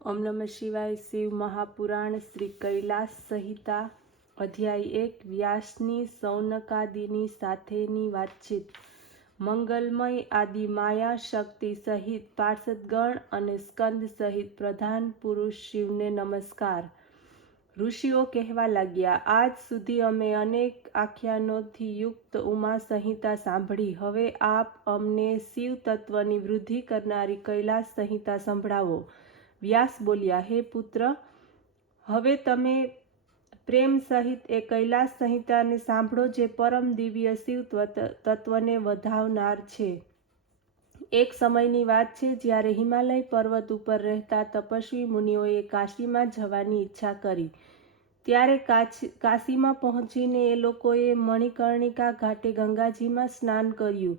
ઓમ નમઃ શિવાય. શિવ મહાપુરાણ શ્રી કૈલાસ સંહિતા અધ્યાય 1 વ્યાસની સૌનકાદિની સાથેની વાતચીત. મંગલમય આદિ માયા શક્તિ સહિત પાર્ષદગણ અને સ્કંદ સહિત પ્રધાન પુરુષ શિવને નમસ્કાર. ઋષિઓ કહેવા લાગ્યા, આજ સુધી અમે અનેક આખ્યાનોથી યુક્ત ઉમા સંહિતા સાંભળી. હવે આપ અમને શિવ તત્વની વૃદ્ધિ કરનારી કૈલાસ સંહિતા સંભળાવો. વ્યાસ બોલ્યા, હે પુત્ર, હવે તમે પ્રેમ સહિત એ કૈલાસ સંહિતાને સાંભળો, જે પરમ દિવ્ય શિવ તત્વને વધાવનાર છે. એક સમયની વાત છે, જ્યારે હિમાલય પર્વત ઉપર રહેતા તપસ્વી મુનિઓએ કાશીમાં જવાની ઈચ્છા કરી. ત્યારે કાશીમાં પહોંચીને એ લોકોએ મણિકર્ણિકા ઘાટે ગંગાજીમાં સ્નાન કર્યું,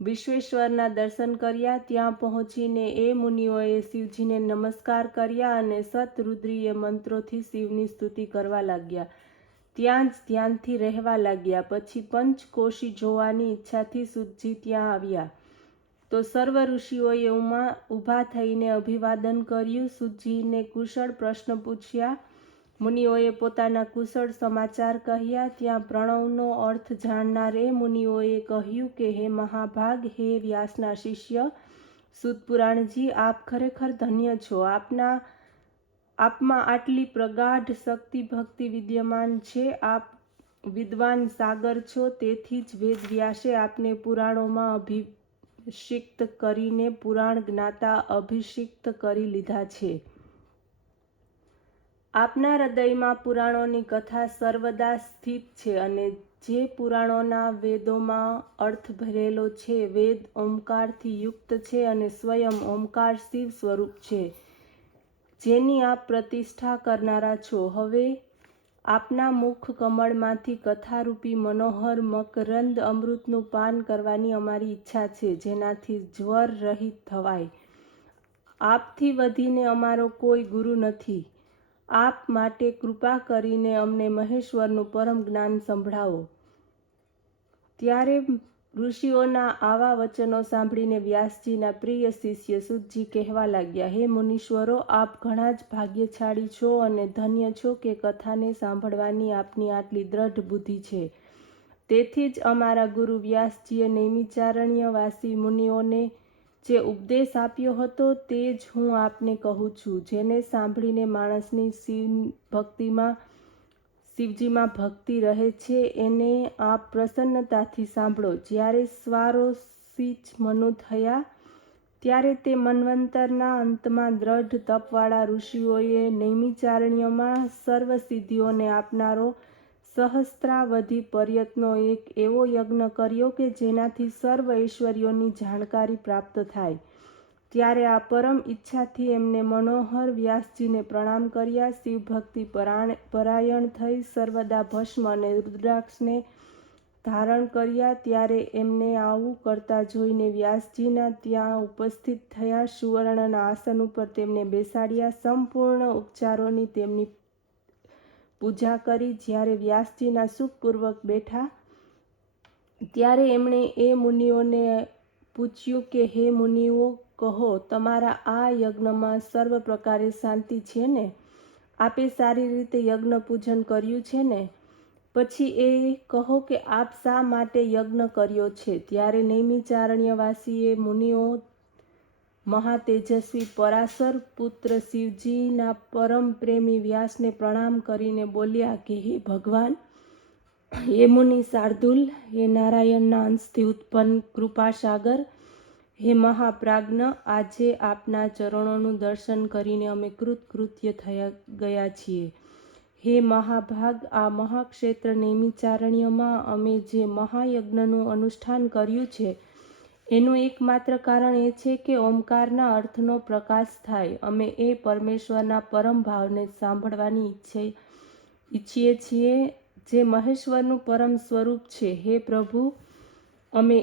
વિશ્વેશ્વરના દર્શન કર્યા. ત્યાં પહોંચીને એ મુનિઓએ શિવજીને નમસ્કાર કર્યા અને સતરુદ્રીય મંત્રોથી શિવની સ્તુતિ કરવા લાગ્યા. ત્યાં જ ધ્યાનથી રહેવા લાગ્યા. પછી પંચકોશી જોવાની ઈચ્છાથી સૂતજી ત્યાં આવ્યા. તો સર્વ ઋષિઓએ ઊભા થઈને અભિવાદન કર્યું. સૂતજીને કુશળ પ્રશ્ન પૂછ્યા. મુનિઓએ પોતાના કુશળ સમાચાર કહ્યા. ત્યાં પ્રણવનો અર્થ જાણનાર એ મુનિઓએ કહ્યું કે, હે મહાભાગ, હે વ્યાસના શિષ્ય સૂતપુરાણજી, આપ ખરેખર ધન્ય છો. આપમાં આટલી પ્રગાઢ શક્તિ ભક્તિ વિદ્યમાન છે. આપ વિદ્વાન સાગર છો. તેથી જ વેદવ્યાસે આપને પુરાણોમાં અભિષિક્ત કરીને પુરાણ જ્ઞાતા અભિષિક્ત કરી લીધા છે. આપના હૃદયમાં પુરાણોની કથા સર્વદા સ્થિત છે અને જે પુરાણોના વેદોમાં અર્થ ભરેલો છે. વેદ ઓમકારથી યુક્ત છે અને સ્વયં ઓમકાર શિવ સ્વરૂપ છે, જેની આપ પ્રતિષ્ઠા કરનારા છો. હવે આપના મુખ કમળમાંથી કથારૂપી મનોહર મકરંદ અમૃતનું પાન કરવાની અમારી ઈચ્છા છે, જેનાથી જ્વર રહિત થવાય. આપથી વધીને અમારો કોઈ ગુરુ નથી. આપ માટે કૃપા કરીને અમને મહેશ્વરનું પરમ જ્ઞાન સંભળાવો. ત્યારે ઋષિઓના આવા વચનો સાંભળીને વ્યાસજીના પ્રિય શિષ્ય સૂતજી કહેવા લાગ્યા, હે મુનીશ્વરો, આપ ઘણા જ ભાગ્યશાળી છો અને ધન્ય છો કે કથાને સાંભળવાની આપની આટલી દ્રઢ બુદ્ધિ છે. તેથી જ અમારા ગુરુ વ્યાસજીએ નૈમિચારણ્યવાસી મુનિઓને જે ઉપદેશ આપ્યો હતો તે જ હું આપને કહું છું, જેને સાંભળીને માણસની શિવજીમાં ભક્તિ રહે છે. એને આપ પ્રસન્નતાથી સાંભળો. જ્યારે સ્વારોષિચ મનુ થયા, ત્યારે તે મન્વંતરના અંતમાં દ્રઢ તપવાળા ઋષિઓએ નૈમિચારણ્યમાં સર્વ સિદ્ધિઓને આપનારો સહસ્ત્રાવધિ પર્યંતનો એક એવો યજ્ઞ કર્યો કે જેનાથી સર્વ ઐશ્વર્યોની જાણકારી પ્રાપ્ત થાય. ત્યારે આ પરમ ઈચ્છાથી એમને મનોહર વ્યાસજીને પ્રણામ કર્યા. શિવભક્તિ પરાયણ થઈ સર્વદા ભસ્મ અને રુદ્રાક્ષને ધારણ કર્યા. ત્યારે એમને આવું કરતા જોઈને વ્યાસજીના ત્યાં ઉપસ્થિત થયા. સુવર્ણના આસન ઉપર તેમને બેસાડ્યા. સંપૂર્ણ ઉપચારોની તેમની પૂજા કરી. જ્યારે વ્યાસજીના સુખપૂર્વક બેઠા, ત્યારે એમણે એ મુનિઓને પૂછ્યું કે, હે મુનિઓ, કહો, તમારા આ યજ્ઞમાં સર્વ પ્રકારે શાંતિ છે ને? આપે સારી રીતે યજ્ઞ પૂજન કર્યું છે ને? પછી એ કહો કે આપ શા માટે યજ્ઞ કર્યો છે? ત્યારે નૈમિચારણ્યવાસીએ મુનિઓ મહાતેજસ્વી પરાશર પુત્ર શિવજીના પરમ પ્રેમી વ્યાસને પ્રણામ કરીને બોલ્યા કે, હે ભગવાન, હે મુનિ શાર્દુલ, હે નારાયણના અંશથી ઉત્પન્ન કૃપાસાગર, હે મહાપ્રાજ્ઞ, આજે આપના ચરણોનું દર્શન કરીને અમે કૃતકૃત્ય થઈ ગયા છીએ. હે મહાભાગ, આ મહાક્ષેત્ર નૈમિચારણ્યમાં અમે જે મહાયજ્ઞનું અનુષ્ઠાન કર્યું છે, એનું એકમાત્ર કારણ એ છે કે ઓમકારના અર્થનો પ્રકાશ થાય. અમે એ પરમેશ્વરના પરમ ભાવને સાંભળવાની ઈચ્છીએ છીએ, જે મહેશ્વરનું પરમ સ્વરૂપ છે. હે પ્રભુ, અમે